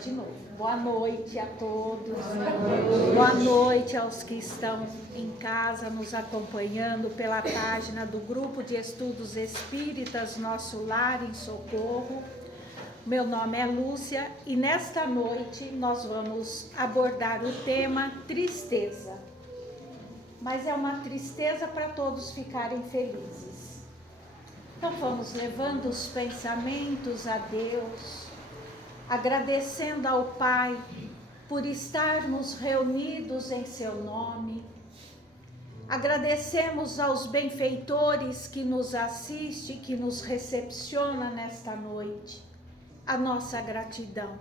de novo. Boa noite a todos. Boa noite aos que estão em casa nos acompanhando pela página do Grupo de Estudos Espíritas Nosso Lar em Socorro. Meu nome é Lúcia e nesta noite nós vamos abordar o tema tristeza. Mas é uma tristeza para todos ficarem felizes. Então vamos levando os pensamentos a Deus, agradecendo ao Pai por estarmos reunidos em seu nome. Agradecemos aos benfeitores que nos assistem, que nos recepciona nesta noite. A nossa gratidão.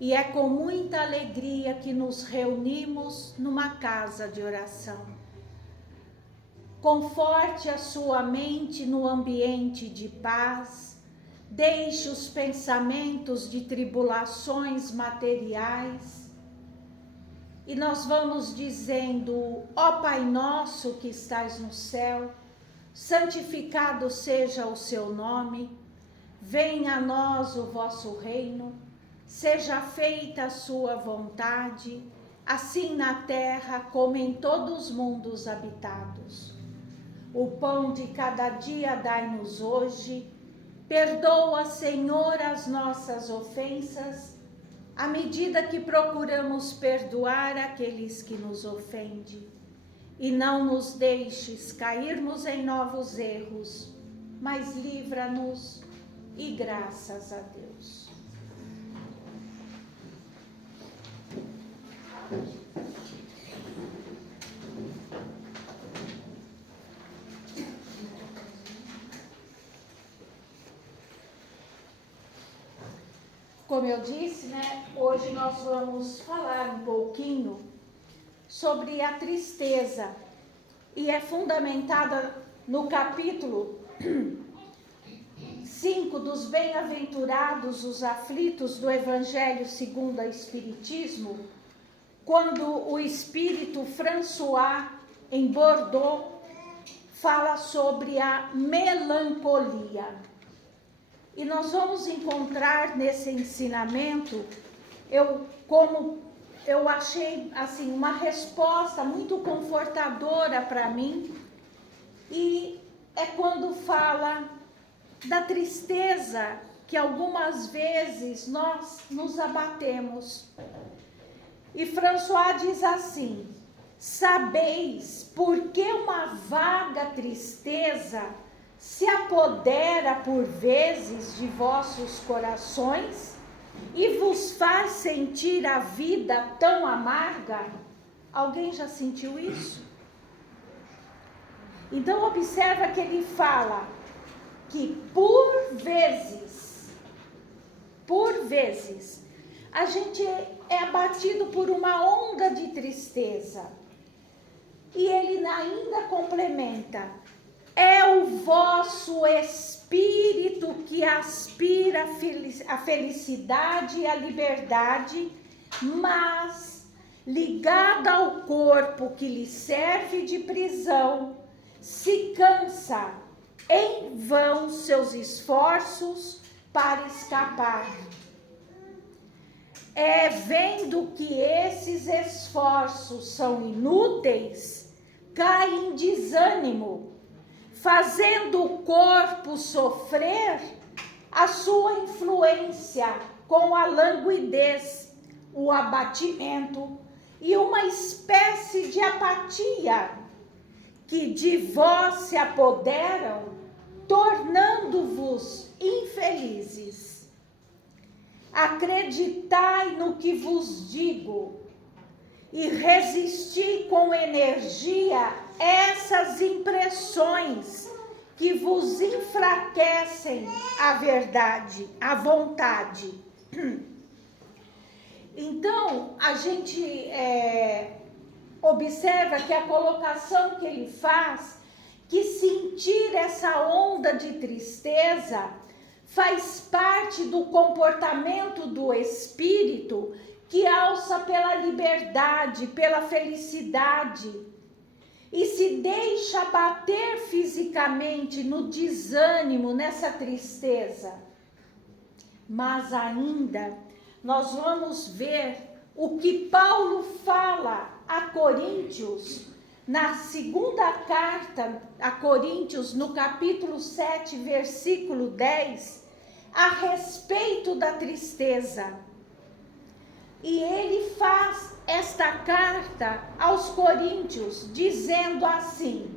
E é com muita alegria que nos reunimos numa casa de oração. Conforte a sua mente no ambiente de paz, deixe os pensamentos de tribulações materiais e nós vamos dizendo: ó Pai nosso que estás no céu, santificado seja o seu nome, venha a nós o vosso reino, seja feita a sua vontade, assim na terra como em todos os mundos habitados. O pão de cada dia dai-nos hoje, perdoa, Senhor, as nossas ofensas, à medida que procuramos perdoar aqueles que nos ofendem. E não nos deixes cairmos em novos erros, mas livra-nos e graças a Deus. Como eu disse, hoje nós vamos falar um pouquinho sobre a tristeza e é fundamentada no capítulo 5 dos bem-aventurados os aflitos do Evangelho segundo o Espiritismo, quando o espírito François, em Bordeaux, fala sobre a melancolia. E nós vamos encontrar nesse ensinamento, eu achei assim, uma resposta muito confortadora para mim, e é quando fala da tristeza que algumas vezes nós nos abatemos. E François diz assim: sabeis por que uma vaga tristeza se apodera por vezes de vossos corações e vos faz sentir a vida tão amarga? Alguém já sentiu isso? Então observa que ele fala que por vezes, a gente é abatido por uma onda de tristeza. E ele ainda complementa: é o vosso espírito que aspira a felicidade e a liberdade, mas ligado ao corpo que lhe serve de prisão, se cansa em vão seus esforços para escapar. É vendo que esses esforços são inúteis, cai em desânimo, fazendo o corpo sofrer a sua influência com a languidez, o abatimento e uma espécie de apatia que de vós se apoderam, tornando-vos infelizes. Acreditai no que vos digo e resisti com energia essas impressões que vos enfraquecem a verdade, a vontade. Então, a gente observa que a colocação que ele faz, que sentir essa onda de tristeza faz parte do comportamento do espírito que alça pela liberdade, pela felicidade e se deixa bater fisicamente no desânimo, nessa tristeza. Mas ainda nós vamos ver o que Paulo fala a Coríntios, na segunda carta a Coríntios, no capítulo 7, versículo 10, a respeito da tristeza. E ele faz esta carta aos Coríntios, dizendo assim: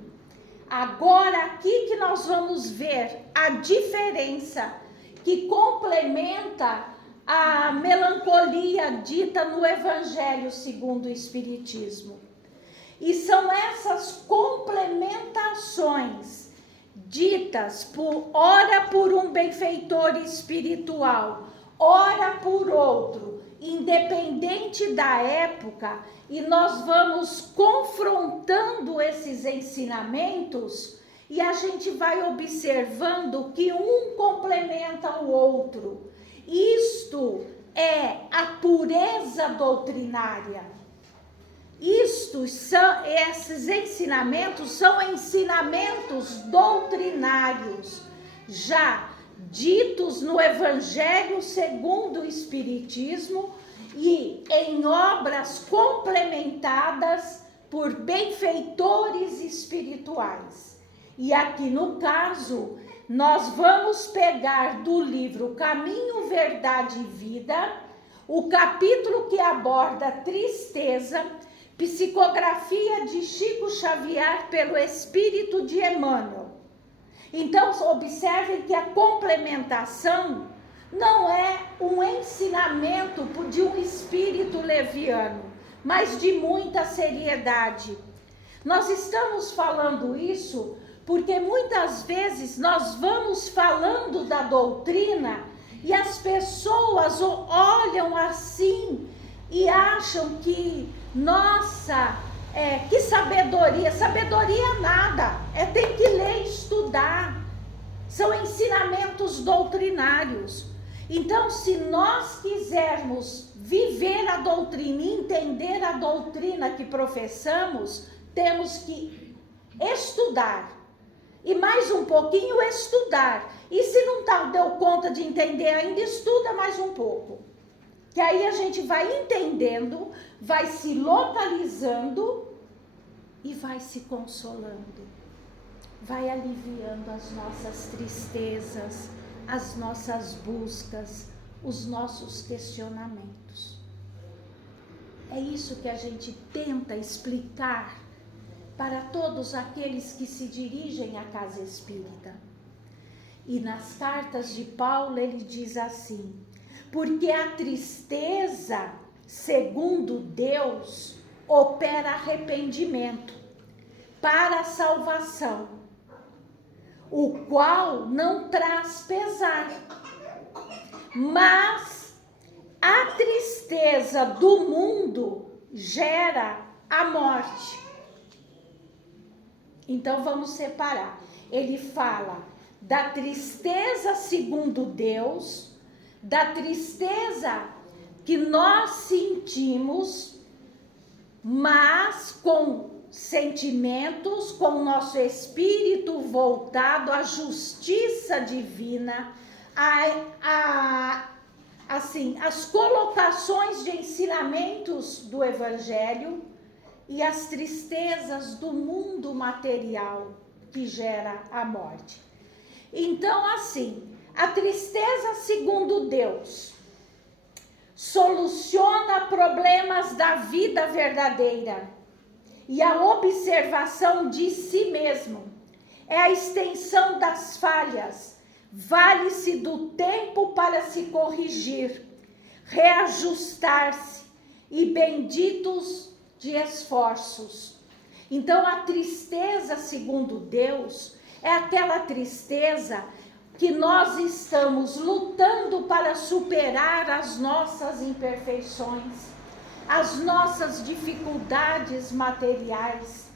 agora aqui que nós vamos ver a diferença que complementa a melancolia dita no Evangelho segundo o Espiritismo. E são essas complementações ditas ora por um benfeitor espiritual, ora por outro, independente da época, e nós vamos confrontando esses ensinamentos e a gente vai observando que um complementa o outro. Isto é a pureza doutrinária. Esses ensinamentos são ensinamentos doutrinários, já ditos no Evangelho segundo o Espiritismo e em obras complementadas por benfeitores espirituais. E aqui no caso, nós vamos pegar do livro Caminho, Verdade e Vida, o capítulo que aborda tristeza, psicografia de Chico Xavier pelo Espírito de Emmanuel. Então, observem que a complementação não é um ensinamento de um espírito leviano, mas de muita seriedade. Nós estamos falando isso porque muitas vezes nós vamos falando da doutrina e as pessoas olham assim e acham que, nossa, que sabedoria. Sabedoria nada, tem que ler e estudar. São ensinamentos doutrinários. Então, se nós quisermos viver a doutrina e entender a doutrina que professamos, temos que estudar. E mais um pouquinho estudar. E se não deu conta de entender ainda, estuda mais um pouco. Que aí a gente vai entendendo, vai se localizando e vai se consolando. Vai aliviando as nossas tristezas, as nossas buscas, os nossos questionamentos. É isso que a gente tenta explicar para todos aqueles que se dirigem à casa espírita. E nas cartas de Paulo ele diz assim: porque a tristeza, segundo Deus, opera arrependimento para a salvação, o qual não traz pesar, mas a tristeza do mundo gera a morte. Então vamos separar. Ele fala da tristeza segundo Deus, da tristeza que nós sentimos, mas com sentimentos, com o nosso espírito voltado à justiça divina, assim, as colocações de ensinamentos do Evangelho e as tristezas do mundo material que gera a morte. Então, assim, a tristeza segundo Deus soluciona problemas da vida verdadeira e a observação de si mesmo. É a extensão das falhas, vale-se do tempo para se corrigir, reajustar-se e benditos de esforços. Então, a tristeza segundo Deus é aquela tristeza que nós estamos lutando para superar as nossas imperfeições, as nossas dificuldades materiais.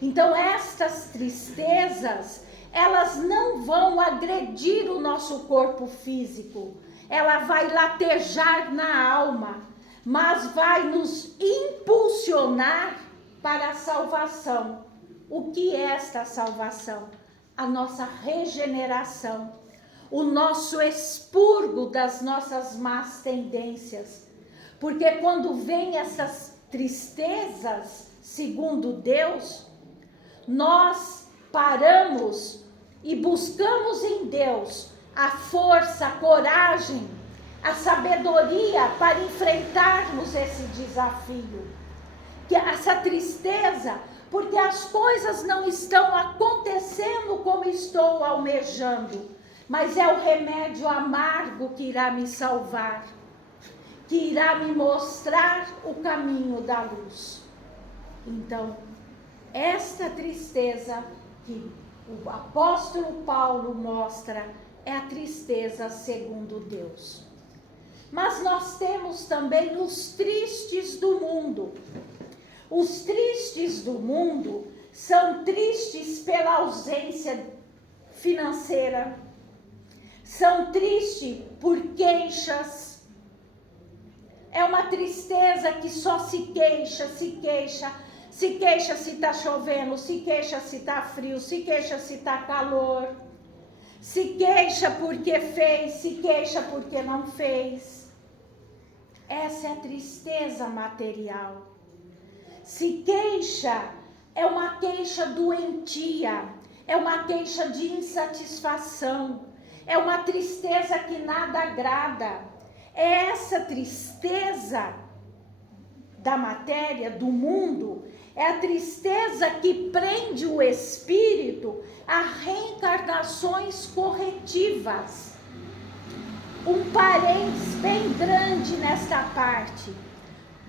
Então, estas tristezas, elas não vão agredir o nosso corpo físico, ela vai latejar na alma, mas vai nos impulsionar para a salvação. O que é esta salvação? A nossa regeneração, o nosso expurgo das nossas más tendências. Porque quando vem essas tristezas, segundo Deus, nós paramos e buscamos em Deus a força, a coragem, a sabedoria para enfrentarmos esse desafio. Que essa tristeza, porque as coisas não estão acontecendo como estou almejando, mas é o remédio amargo que irá me salvar, que irá me mostrar o caminho da luz. Então, esta tristeza que o apóstolo Paulo mostra é a tristeza segundo Deus. Mas nós temos também os tristes do mundo. Os tristes do mundo são tristes pela ausência financeira, são tristes por queixas. É uma tristeza que só se queixa se está chovendo, se queixa se está frio, se queixa se está calor, se queixa porque fez, se queixa porque não fez. Essa é a tristeza material. Se queixa é uma queixa doentia, é uma queixa de insatisfação, é uma tristeza que nada agrada. É essa tristeza da matéria, do mundo, é a tristeza que prende o espírito a reencarnações corretivas. Um parênteses bem grande nesta parte.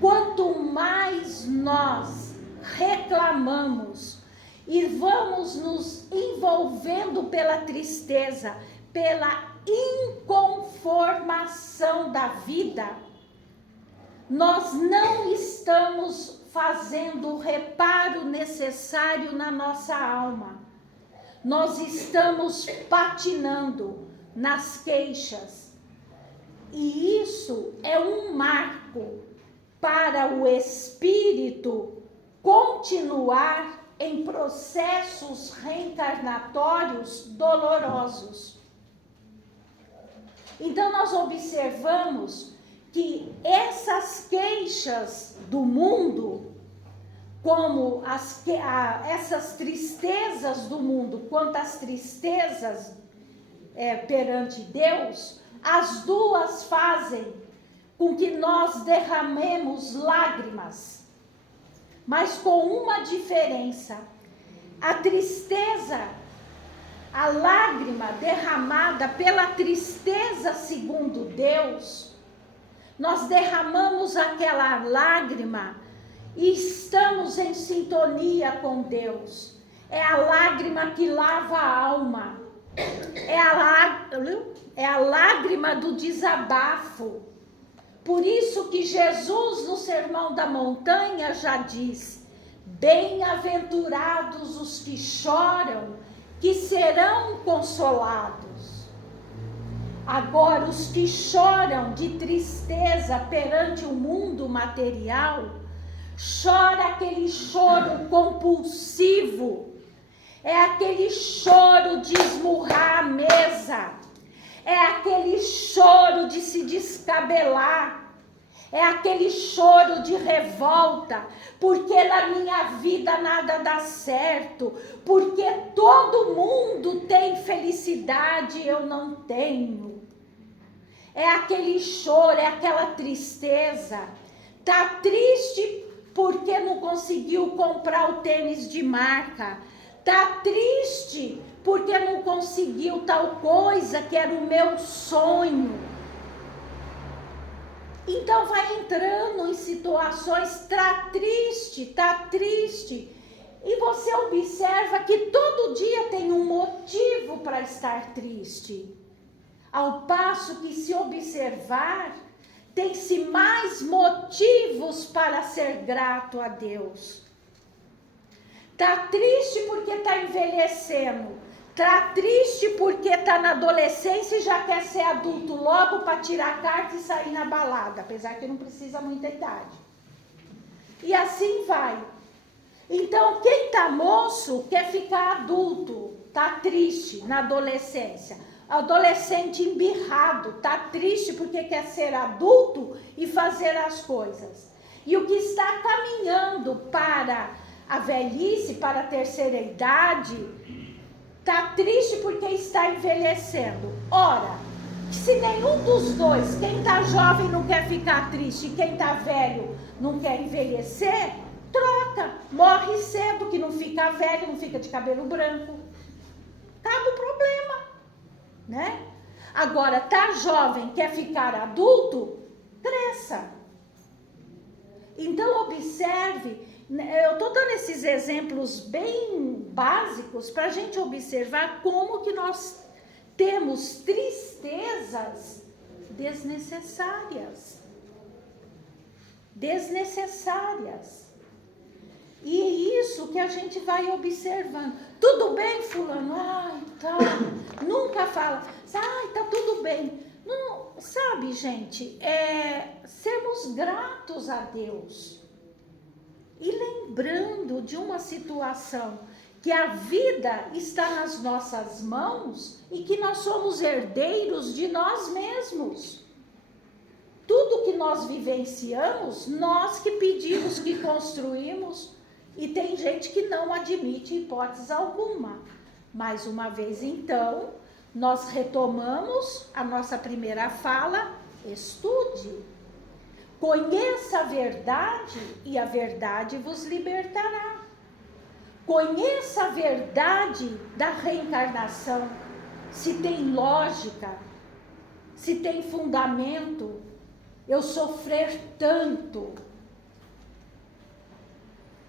Quanto mais nós reclamamos e vamos nos envolvendo pela tristeza, pela inconformação da vida, nós não estamos fazendo o reparo necessário na nossa alma. Nós estamos patinando nas queixas. E isso é um marco para o espírito continuar em processos reencarnatórios dolorosos. Então nós observamos que essas queixas do mundo, como essas tristezas do mundo, quanto as tristezas perante Deus, as duas fazem com que nós derramemos lágrimas, mas com uma diferença. A tristeza, a lágrima derramada pela tristeza segundo Deus, nós derramamos aquela lágrima e estamos em sintonia com Deus. É a lágrima que lava a alma, é a lágrima do desabafo. Por isso que Jesus, no Sermão da Montanha, já diz: bem-aventurados os que choram, que serão consolados. Agora, os que choram de tristeza perante o mundo material, chora aquele choro compulsivo, é aquele choro de esmurrar a mesa, é aquele choro de se descabelar, é aquele choro de revolta, porque na minha vida nada dá certo, porque todo mundo tem felicidade e eu não tenho. É aquele choro, é aquela tristeza. Tá triste porque não conseguiu comprar o tênis de marca. Tá triste porque não conseguiu tal coisa que era o meu sonho. Então vai entrando em situações, tá triste. E você observa que todo dia tem um motivo para estar triste. Ao passo que, se observar, tem-se mais motivos para ser grato a Deus. Tá triste porque está envelhecendo. Tá triste porque está na adolescência e já quer ser adulto logo para tirar a carta e sair na balada, apesar que não precisa muita idade. E assim vai. Então, quem está moço quer ficar adulto, tá triste na adolescência. adolescente embirrado, tá triste porque quer ser adulto e fazer as coisas. E o que está caminhando para a velhice, para a terceira idade, tá triste porque está envelhecendo. Ora, se nenhum dos dois, quem tá jovem não quer ficar triste e quem tá velho não quer envelhecer, troca, morre cedo, que não fica velho, não fica de cabelo branco. Acaba o problema, né? Agora, tá jovem, quer ficar adulto, cresça. Então, observe, eu tô dando esses exemplos bem básicos para a gente observar como que nós temos tristezas desnecessárias. Desnecessárias. E é isso que a gente vai observando. Tudo bem, fulano? Ai, tá. Nunca fala, ai, tá tudo bem. Não, sabe, gente, sermos gratos a Deus. E lembrando de uma situação que a vida está nas nossas mãos e que nós somos herdeiros de nós mesmos. Tudo que nós vivenciamos, nós que pedimos, que construímos, e tem gente que não admite hipótese alguma. Mais uma vez, então, nós retomamos a nossa primeira fala: estude, conheça a verdade e a verdade vos libertará. Conheça a verdade da reencarnação, se tem lógica, se tem fundamento. Eu sofrer tanto,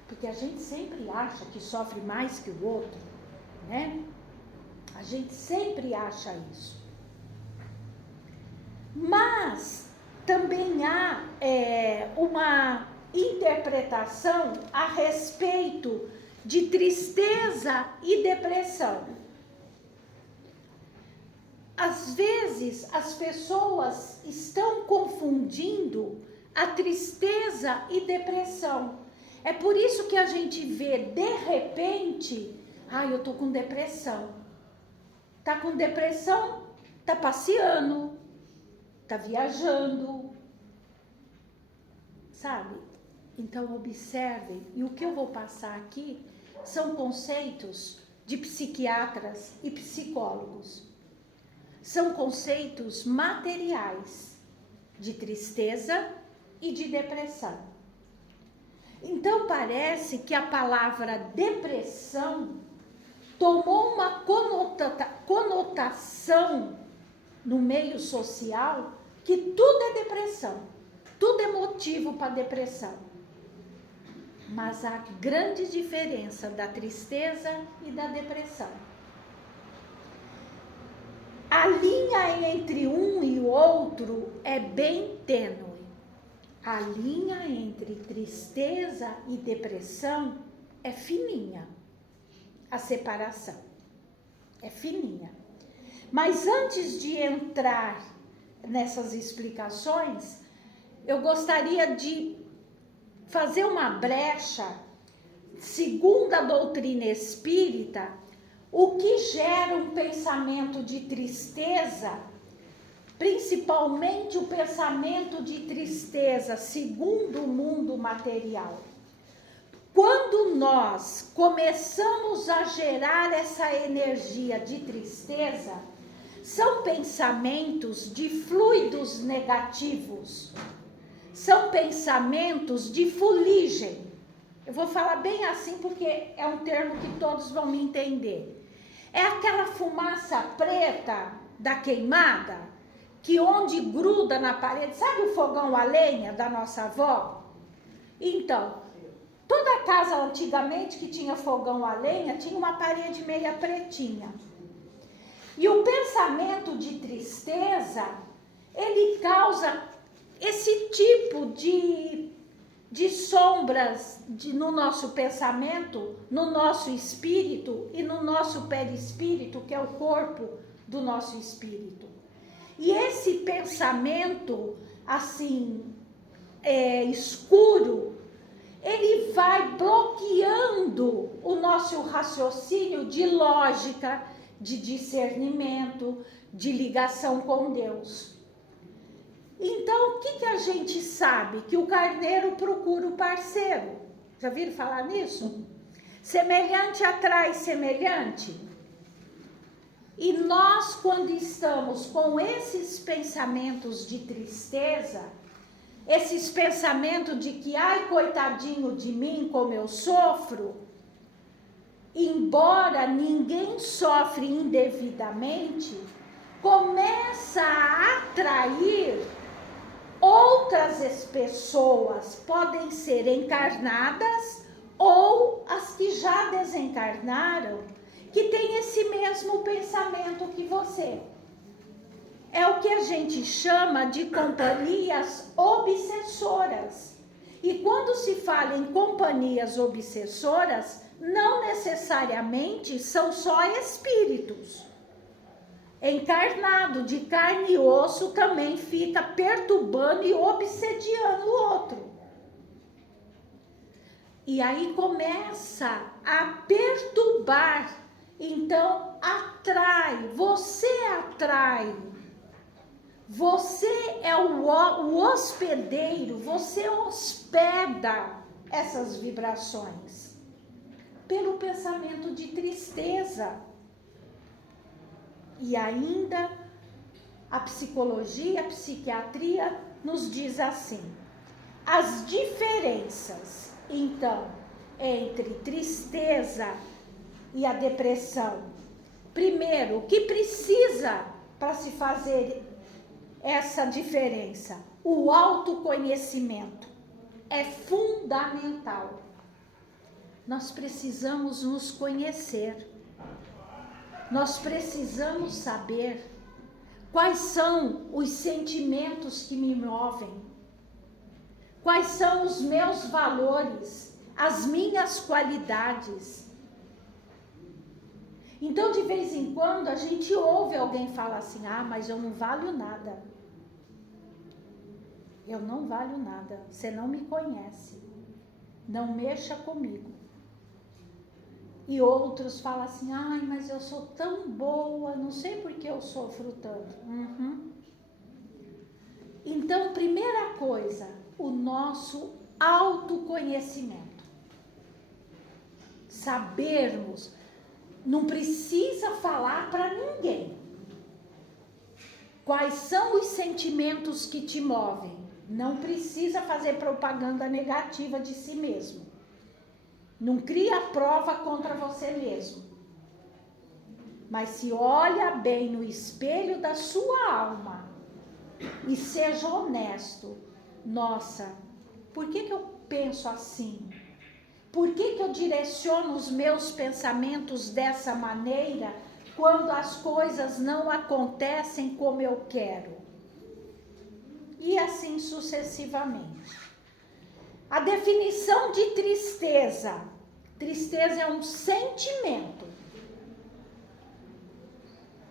porque a gente sempre acha que sofre mais que o outro, né? A gente sempre acha isso. Mas também há uma interpretação a respeito de tristeza e depressão. Às vezes as pessoas estão confundindo a tristeza e depressão. É por isso que a gente vê de repente, eu tô com depressão. Tá com depressão? Tá passeando, tá viajando, sabe? Então observem, e o que eu vou passar aqui são conceitos de psiquiatras e psicólogos. São conceitos materiais de tristeza e de depressão. Então parece que a palavra depressão tomou uma conotação no meio social que tudo é depressão, tudo é motivo para depressão. Mas há grande diferença da tristeza e da depressão. A linha entre um e o outro é bem tênue. A linha entre tristeza e depressão é fininha. A separação é fininha. Mas antes de entrar nessas explicações, eu gostaria de fazer uma brecha, segundo a doutrina espírita, o que gera um pensamento de tristeza, principalmente o pensamento de tristeza segundo o mundo material. Quando nós começamos a gerar essa energia de tristeza, são pensamentos de fluidos negativos, são pensamentos de fuligem. Eu vou falar bem assim porque é um termo que todos vão me entender. É aquela fumaça preta da queimada, que onde gruda na parede, sabe o fogão a lenha da nossa avó? Então, toda casa antigamente que tinha fogão a lenha, tinha uma parede meia pretinha. E o pensamento de tristeza, ele causa esse tipo de sombras no nosso pensamento, no nosso espírito e no nosso perispírito, que é o corpo do nosso espírito. E esse pensamento, assim, escuro, ele vai bloqueando o nosso raciocínio de lógica, de discernimento, de ligação com Deus. Então, o que a gente sabe? Que o carneiro procura o parceiro. Já viram falar nisso? Semelhante atrai semelhante. E nós, quando estamos com esses pensamentos de tristeza, esses pensamentos de que, ai, coitadinho de mim, como eu sofro, embora ninguém sofre indevidamente, começa a atrair outras pessoas, podem ser encarnadas ou as que já desencarnaram, que têm esse mesmo pensamento que você. É o que a gente chama de companhias obsessoras. E quando se fala em companhias obsessoras, não necessariamente são só espíritos. Encarnado de carne e osso também fica perturbando e obsediando o outro. E aí começa a perturbar. Então atrai, você atrai. Você é o hospedeiro, você hospeda essas vibrações pelo pensamento de tristeza. E ainda a psicologia, a psiquiatria nos diz assim: as diferenças, então, entre tristeza e a depressão. Primeiro, o que precisa para se fazer essa diferença? O autoconhecimento é fundamental. Nós precisamos nos conhecer. Nós precisamos saber quais são os sentimentos que me movem, quais são os meus valores, as minhas qualidades. Então, de vez em quando, a gente ouve alguém falar assim: ah, mas eu não valho nada. Eu não valho nada, você não me conhece, não mexa comigo. E outros falam assim: ai, mas eu sou tão boa, não sei por que eu sofro tanto. Então, primeira coisa, o nosso autoconhecimento. Sabermos, não precisa falar para ninguém quais são os sentimentos que te movem. Não precisa fazer propaganda negativa de si mesmo. Não cria prova contra você mesmo. Mas se olha bem no espelho da sua alma e seja honesto. Nossa, por que eu penso assim? Por que eu direciono os meus pensamentos dessa maneira quando as coisas não acontecem como eu quero? E assim sucessivamente. A definição de tristeza. Tristeza é um sentimento.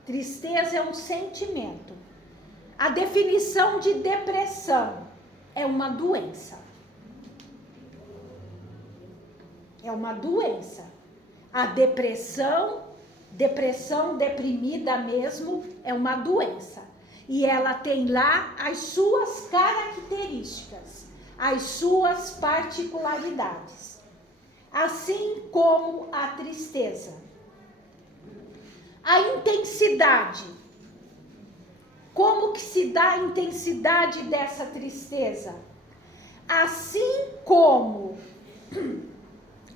Tristeza é um sentimento. A definição de depressão é uma doença. É uma doença. A depressão deprimida mesmo, é uma doença. E ela tem lá as suas características, as suas particularidades. Assim como a tristeza. A intensidade. Como que se dá a intensidade dessa tristeza? Assim como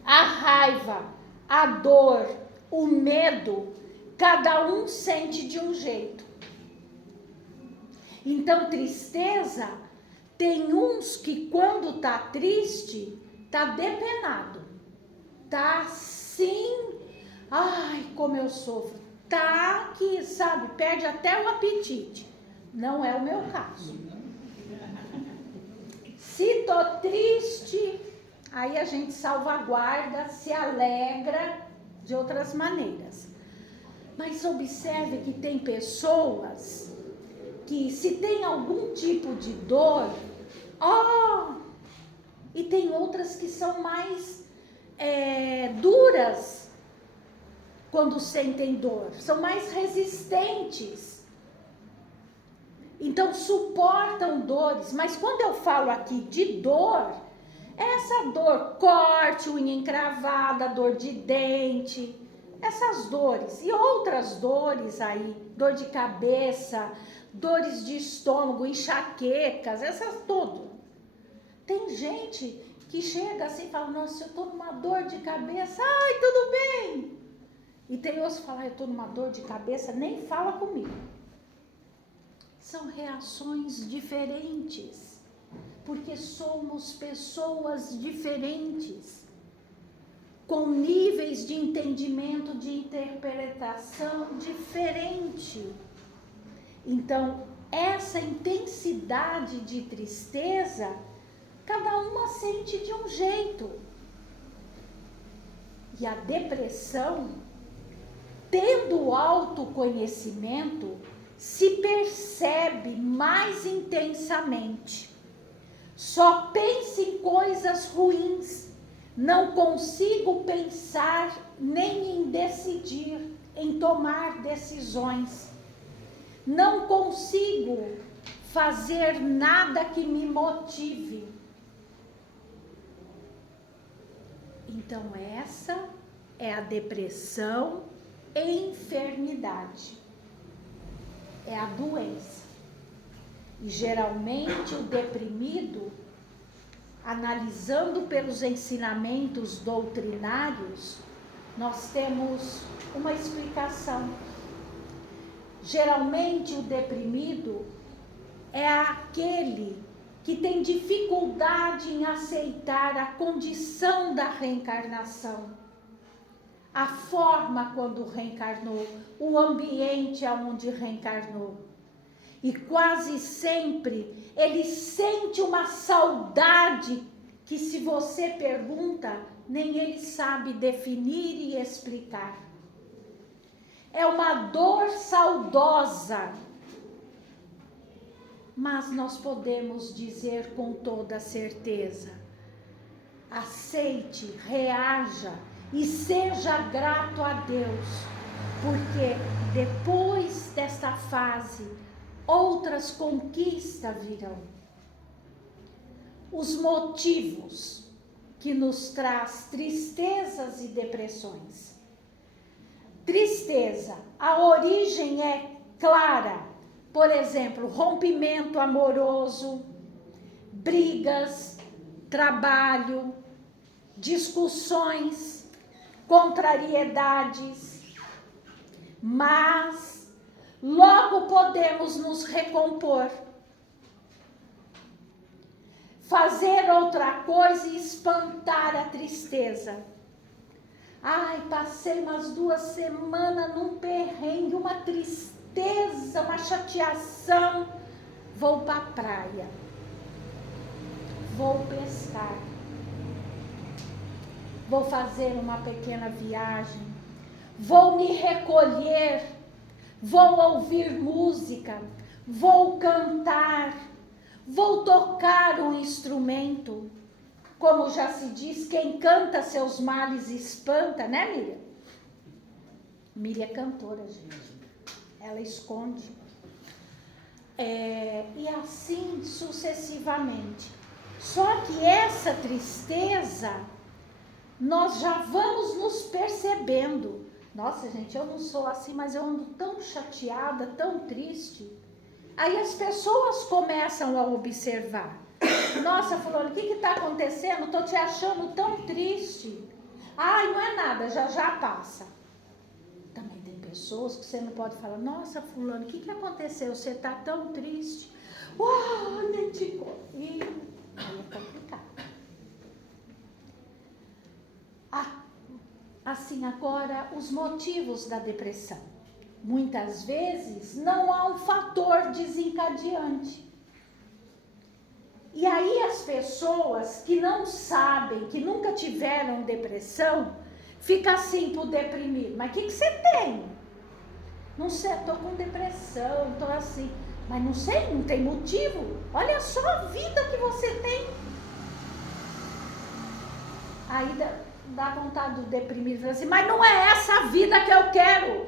a raiva, a dor, o medo, cada um sente de um jeito. Então, tristeza, tem uns que quando tá triste, tá depenado. Tá assim, ai, como eu sofro. Tá que, sabe, perde até o apetite. Não é o meu caso. Se tô triste, aí a gente salvaguarda, se alegra de outras maneiras. Mas observe que tem pessoas que se tem algum tipo de dor, e tem outras que são mais duras. quando sentem dor, são mais resistentes. Então suportam dores, mas quando eu falo aqui de dor, é essa dor, corte, unha encravada, dor de dente, essas dores e outras dores aí, dor de cabeça, dores de estômago, enxaquecas, essas tudo. Tem gente que chega assim e fala, nossa, eu tô numa dor de cabeça, ai, tudo bem. E tem outros que falam, eu tô numa dor de cabeça, nem fala comigo. São reações diferentes, porque somos pessoas diferentes, com níveis de entendimento, de interpretação diferente. Então, essa intensidade de tristeza, cada uma sente de um jeito. E a depressão, tendo o autoconhecimento, se percebe mais intensamente. Só penso em coisas ruins, não consigo pensar nem em decidir, em tomar decisões. Não consigo fazer nada que me motive. Então essa é a depressão e enfermidade. É a doença. E geralmente o deprimido, analisando pelos ensinamentos doutrinários, nós temos uma explicação. Geralmente o deprimido é aquele que tem dificuldade em aceitar a condição da reencarnação, a forma quando reencarnou, o ambiente aonde reencarnou. E quase sempre ele sente uma saudade que, se você pergunta, nem ele sabe definir e explicar. É uma dor saudosa, mas nós podemos dizer com toda certeza: aceite, reaja e seja grato a Deus, porque depois desta fase, outras conquistas virão. Os motivos que nos traz tristezas e depressões. Tristeza, a origem é clara. Por exemplo, rompimento amoroso, brigas, trabalho, discussões, contrariedades. Mas logo podemos nos recompor, fazer outra coisa e espantar a tristeza. Ai, passei umas 2 semanas num perrengue, uma tristeza, uma chateação. Vou para a praia, vou pescar, vou fazer uma pequena viagem, vou me recolher, vou ouvir música, vou cantar, vou tocar um instrumento. Como já se diz, quem canta seus males espanta, né, Miriam? Miriam é cantora, gente. Ela esconde. E assim sucessivamente. Só que essa tristeza, nós já vamos nos percebendo. Nossa, gente, eu não sou assim, mas eu ando tão chateada, tão triste. Aí as pessoas começam a observar. Nossa, fulano, o que está acontecendo? Estou te achando tão triste. Ai, não é nada, já já passa. Também tem pessoas que você não pode falar, nossa, fulano, o que aconteceu? Você está tão triste. Uau, nem te convido. Aí é complicado. Assim, agora, os motivos da depressão. Muitas vezes não há um fator desencadeante. E aí as pessoas que não sabem, que nunca tiveram depressão, ficam assim pro deprimido. Mas o que você tem? Não sei, tô com depressão, tô assim. Mas não sei, não tem motivo. Olha só a vida que você tem. Aí dá vontade de deprimir, assim, mas não é essa a vida que eu quero.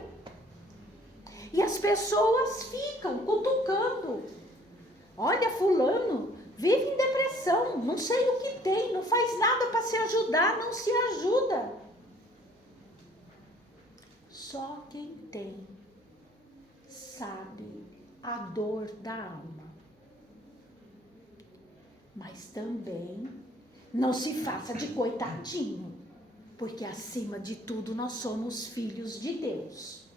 E as pessoas ficam cutucando. Olha, fulano vive em depressão, não sei o que tem, não faz nada para se ajudar, não se ajuda. Só quem tem sabe a dor da alma. Mas também não se faça de coitadinho, porque acima de tudo nós somos filhos de Deus.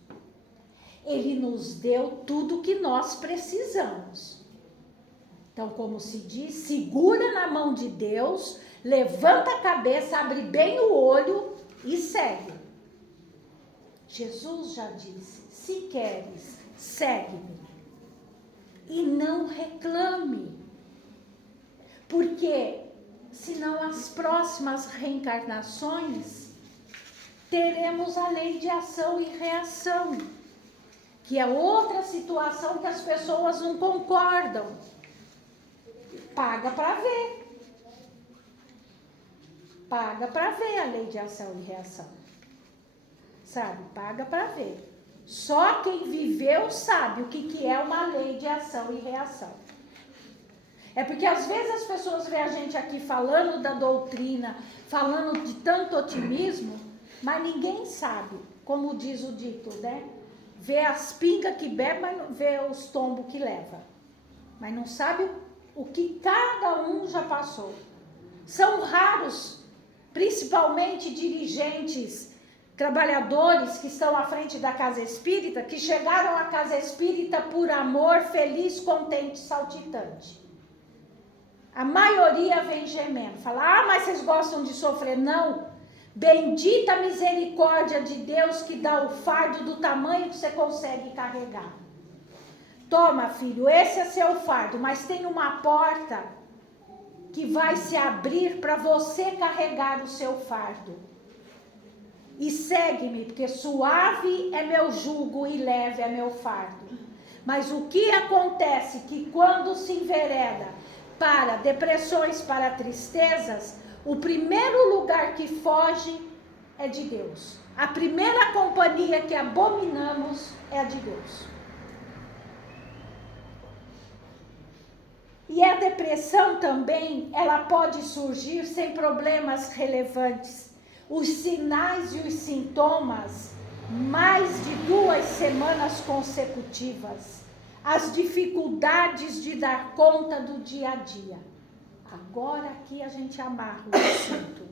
Ele nos deu tudo o que nós precisamos. Então, como se diz, segura na mão de Deus, levanta a cabeça, abre bem o olho e segue. Jesus já disse, se queres, segue-me. E não reclame. Porque senão as próximas reencarnações teremos a lei de ação e reação, que é outra situação que as pessoas não concordam. Paga para ver. Paga para ver a lei de ação e reação. Sabe? Paga para ver. Só quem viveu sabe o que é uma lei de ação e reação. É porque às vezes as pessoas veem a gente aqui falando da doutrina, falando de tanto otimismo, mas ninguém sabe, como diz o dito, né? Vê as pingas que bebe, mas não vê os tombos que leva. Mas não sabe o que cada um já passou. São raros, principalmente dirigentes, trabalhadores que estão à frente da casa espírita, que chegaram à casa espírita por amor, feliz, contente, saltitante. A maioria vem gemendo, fala, mas vocês gostam de sofrer? Não. Bendita a misericórdia de Deus que dá o fardo do tamanho que você consegue carregar. Toma, filho, esse é seu fardo, mas tem uma porta que vai se abrir para você carregar o seu fardo. E segue-me, porque suave é meu jugo e leve é meu fardo. Mas o que acontece que quando se envereda para depressões, para tristezas, o primeiro lugar que foge é de Deus. A primeira companhia que abominamos é a de Deus. E a depressão também, ela pode surgir sem problemas relevantes. Os sinais e os sintomas, mais de 2 semanas consecutivas. As dificuldades de dar conta do dia a dia. Agora aqui a gente amarra o assunto.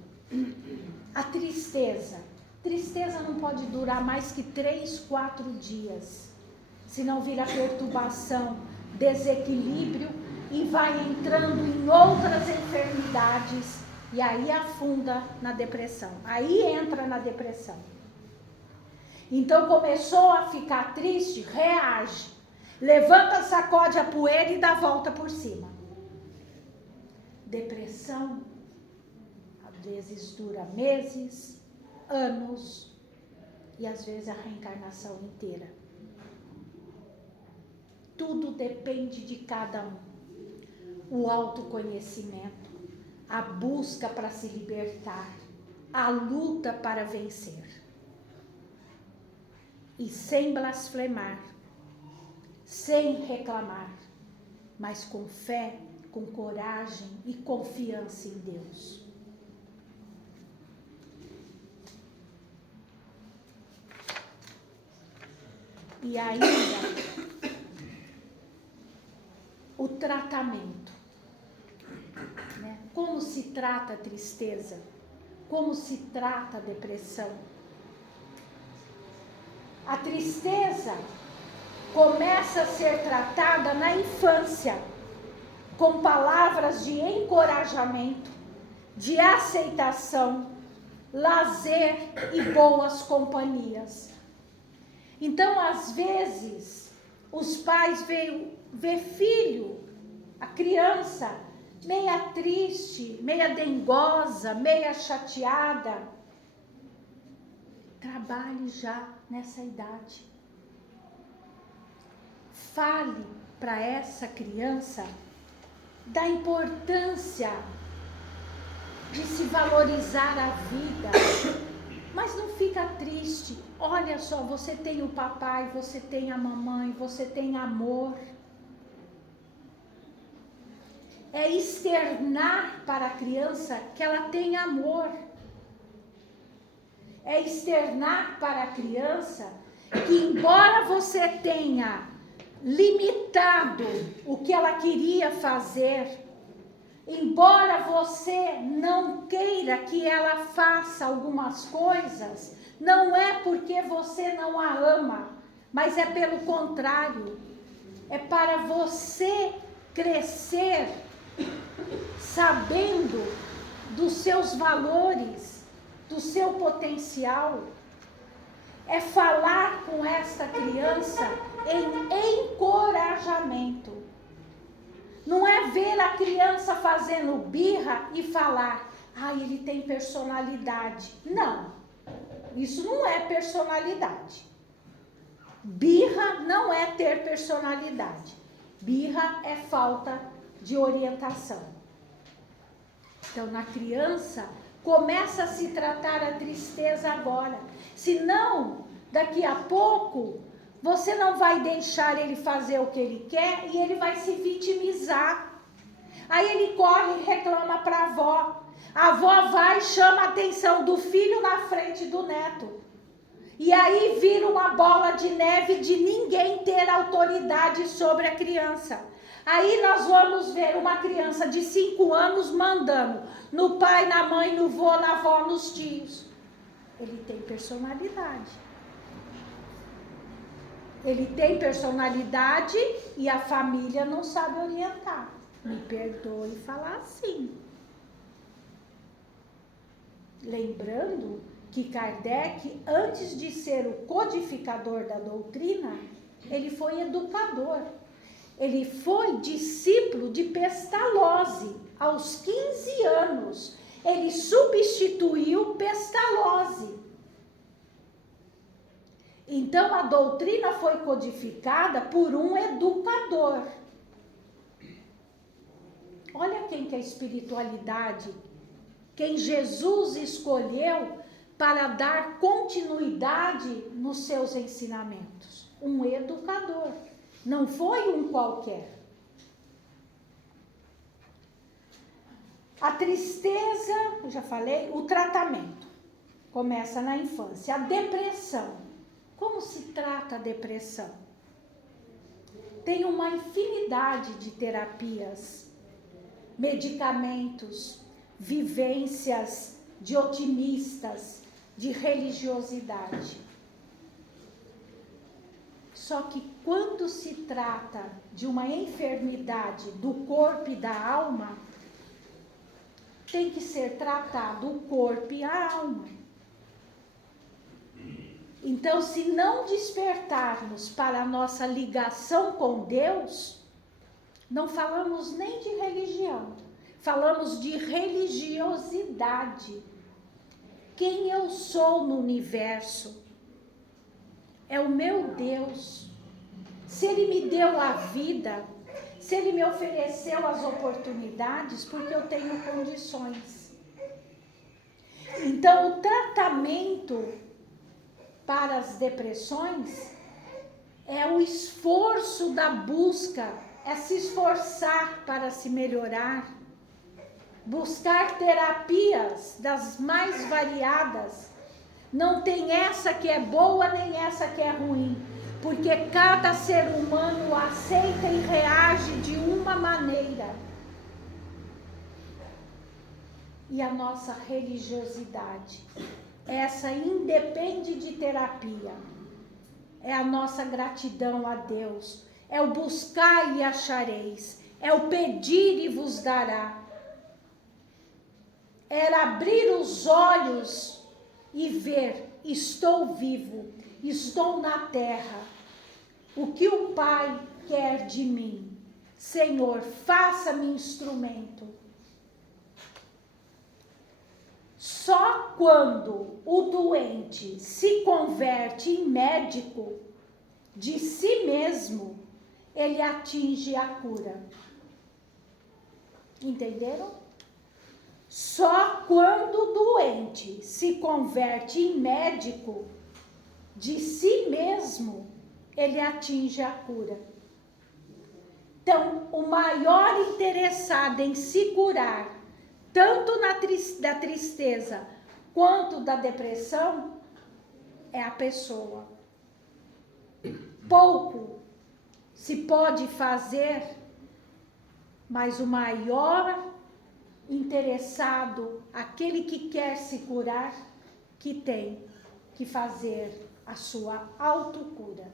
A tristeza. Tristeza não pode durar mais que 3, 4 dias. Senão vira perturbação, desequilíbrio e vai entrando em outras enfermidades. E aí afunda na depressão. Aí entra na depressão. Então começou a ficar triste, reage. Levanta, sacode a poeira e dá a volta por cima. Depressão, às vezes dura meses, anos e às vezes a reencarnação inteira. Tudo depende de cada um. O autoconhecimento, a busca para se libertar, a luta para vencer. E sem blasfemar, sem reclamar, mas com fé, com coragem e confiança em Deus. E ainda, o tratamento. Né? Como se trata a tristeza? Como se trata a depressão? A tristeza começa a ser tratada na infância, com palavras de encorajamento, de aceitação, lazer e boas companhias. Então, às vezes, os pais veem filho, a criança, meia triste, meia dengosa, meia chateada. Trabalhe já nessa idade. Fale para essa criança da importância de se valorizar a vida. Mas não fica triste. Olha só, você tem o papai, você tem a mamãe, você tem amor. É externar para a criança que ela tem amor. É externar para a criança que, embora você tenha limitado o que ela queria fazer, embora você não queira que ela faça algumas coisas, não é porque você não a ama, mas é pelo contrário, é para você crescer sabendo dos seus valores, do seu potencial. É falar com esta criança em encorajamento. Não é ver a criança fazendo birra e falar, ele tem personalidade. Não, isso não é personalidade. Birra não é ter personalidade. Birra é falta de orientação. Então, na criança, começa a se tratar a tristeza agora. Senão, daqui a pouco, você não vai deixar ele fazer o que ele quer e ele vai se vitimizar. Aí ele corre e reclama para a avó. A avó vai e chama a atenção do filho na frente do neto. E aí vira uma bola de neve de ninguém ter autoridade sobre a criança. Aí nós vamos ver uma criança de 5 anos mandando no pai, na mãe, no vô, na avó, nos tios. Ele tem personalidade. Ele tem personalidade e a família não sabe orientar. Me perdoe falar assim. Lembrando que Kardec, antes de ser o codificador da doutrina, ele foi educador. Ele foi discípulo de Pestalozzi. Aos 15 anos, ele substituiu Pestalozzi. Então, a doutrina foi codificada por um educador. Olha quem que é a espiritualidade, quem Jesus escolheu para dar continuidade nos seus ensinamentos. Um educador, não foi um qualquer. A tristeza, eu já falei, o tratamento começa na infância. A depressão, como se trata a depressão? Tem uma infinidade de terapias, medicamentos, vivências de otimistas, de religiosidade. Só que quando se trata de uma enfermidade do corpo e da alma, tem que ser tratado o corpo e a alma. Então, se não despertarmos para a nossa ligação com Deus, não falamos nem de religião, falamos de religiosidade. Quem eu sou no universo é o meu Deus. Se Ele me deu a vida, se Ele me ofereceu as oportunidades, porque eu tenho condições. Então, o tratamento para as depressões é o esforço da busca, é se esforçar para se melhorar, buscar terapias das mais variadas. Não tem essa que é boa nem essa que é ruim, porque cada ser humano aceita e reage de uma maneira. E a nossa religiosidade, essa independe de terapia. É a nossa gratidão a Deus, é o buscar e achareis, é o pedir e vos dará. Era abrir os olhos e ver, estou vivo, estou na terra. O que o Pai quer de mim? Senhor, faça-me instrumento. Só quando o doente se converte em médico de si mesmo, ele atinge a cura. Entenderam? Só quando o doente se converte em médico de si mesmo, ele atinge a cura. Então, o maior interessado em se curar, tanto da tristeza quanto da depressão, é a pessoa. Pouco se pode fazer, mas o maior interessado, aquele que quer se curar, que tem que fazer a sua autocura.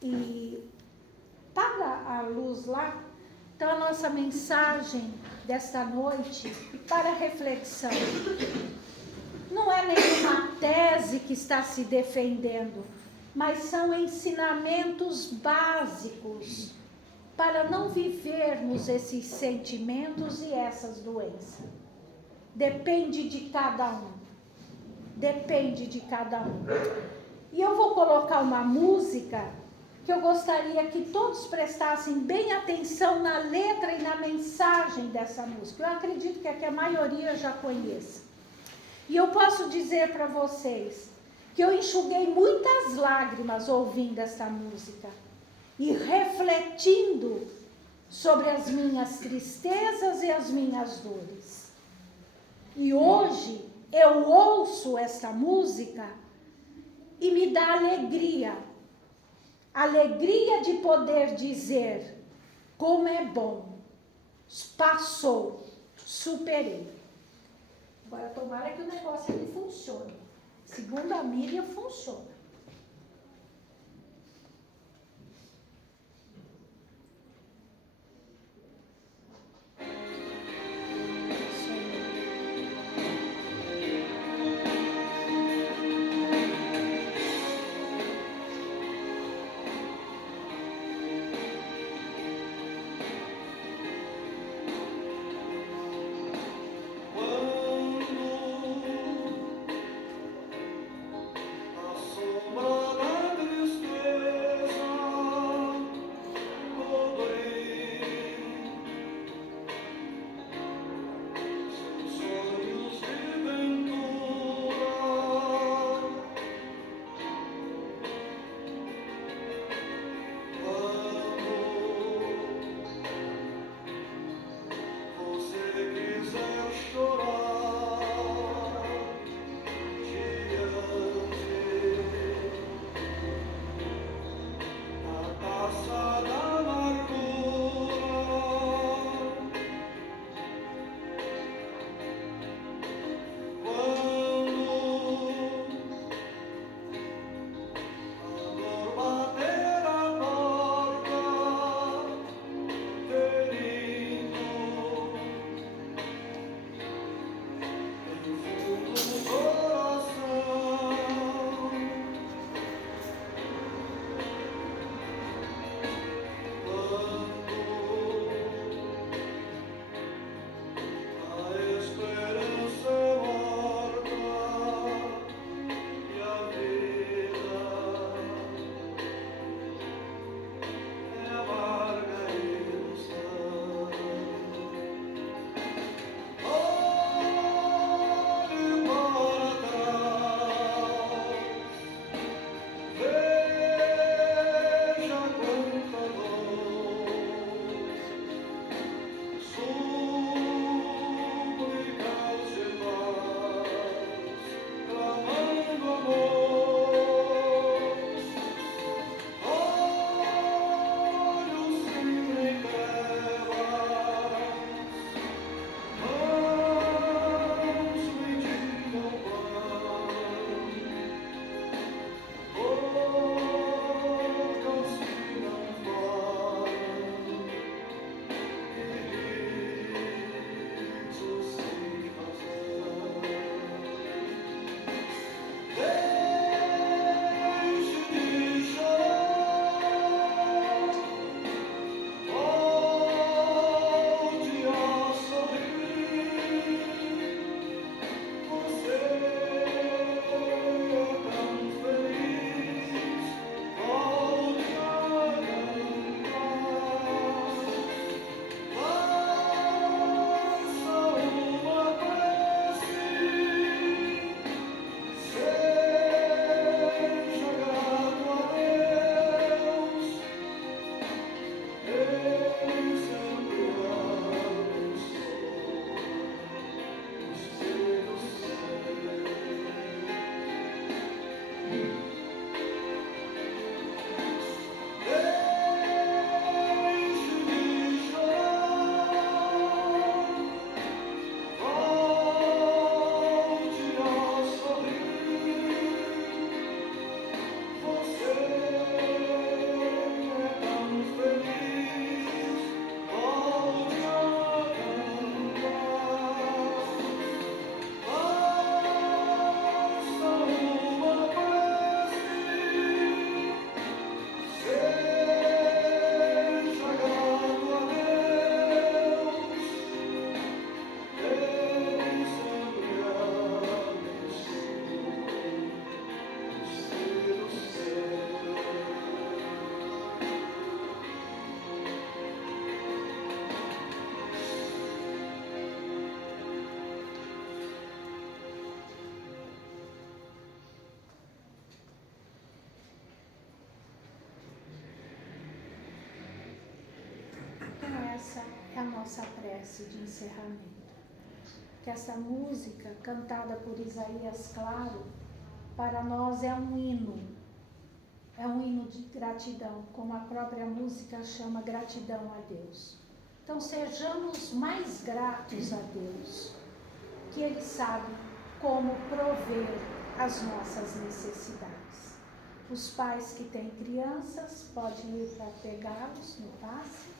E paga a luz lá. Então, a nossa mensagem desta noite para reflexão não é nenhuma tese que está se defendendo, mas são ensinamentos básicos para não vivermos esses sentimentos e essas doenças. Depende de cada um. Depende de cada um. E eu vou colocar uma música que eu gostaria que todos prestassem bem atenção na letra e na mensagem dessa música. Eu acredito que aqui a maioria já conheça. E eu posso dizer para vocês que eu enxuguei muitas lágrimas ouvindo essa música e refletindo sobre as minhas tristezas e as minhas dores. E hoje eu ouço essa música e me dá alegria. Alegria de poder dizer como é bom. Passou, superei. Agora tomara que o negócio aqui funcione. Segundo a Miriam, funciona. Passou essa é a nossa prece de encerramento. Que essa música, cantada por Isaías Claro, para nós é um hino de gratidão, como a própria música chama gratidão a Deus. Então sejamos mais gratos a Deus, que Ele sabe como prover as nossas necessidades. Os pais que têm crianças podem ir para pegá-los no passe.